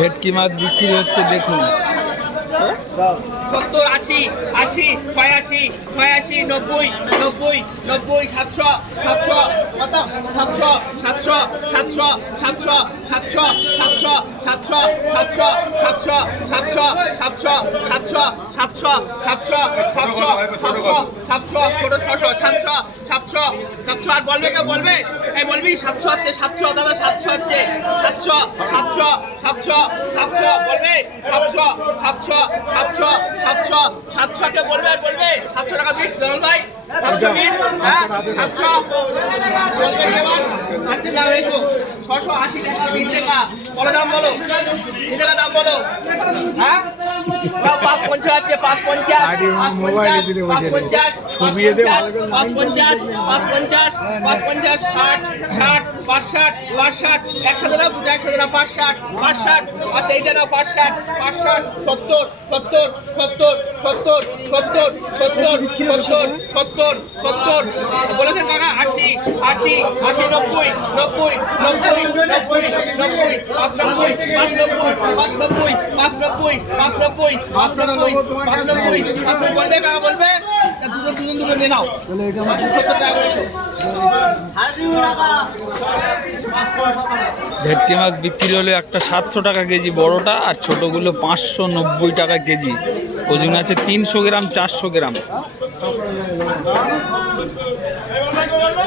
ভেটকি মাছ বিক্রি হচ্ছে দেখুন। 70, 80, 80, 86, 86, 90, 90, 90, 700, 700, কত? 700, 700, 700, 700, 700, 700, 700, 700, 700, 700, 700, 700, 700, 700, 700, 700, ছোট 600, 700, 700, 700 আর বলবে কেউ বলবে? এই বলবি 700 হচ্ছে, 700 দাদা 700 হচ্ছে, 700, 700, 700, 700 বলবে? 700, 700, 700, 700, 700 কে বলবে আর বলবে? 700 টাকা বিট দরল ভাই, 700 বিট, হ্যাঁ 700 বলবে কেমন? আচ্ছা না এসো 680 টাকা বিট টাকা বলো, দাম বলো, এই টাকা দাম বলো, হ্যাঁ 550 আছে, 550, 550, 550, 550, 550, 550, 60, 60, 560, 560, একসাথে নাও, দুটো একসাথে নাও, 560, 560, আচ্ছা এইটা নাও 560, 560, 70, 70, 70, 70, 70, 70, 70, 70, 70, বলেছেন কাকা 80, 80, 80, 90, 90, 90, 90, 90, 590, 590, 590, 590, 590, 590, 590, 590 বলবে কাকা বলবে? দুটো নিয়ে নাও, 570 টাকা করে। ভেটকি মাছ বিক্রি হলো একটা 700 টাকা কেজি বড়টা, আর ছোটগুলো 590 টাকা কেজি। ওজন আছে 300 গ্রাম, 400 গ্রাম।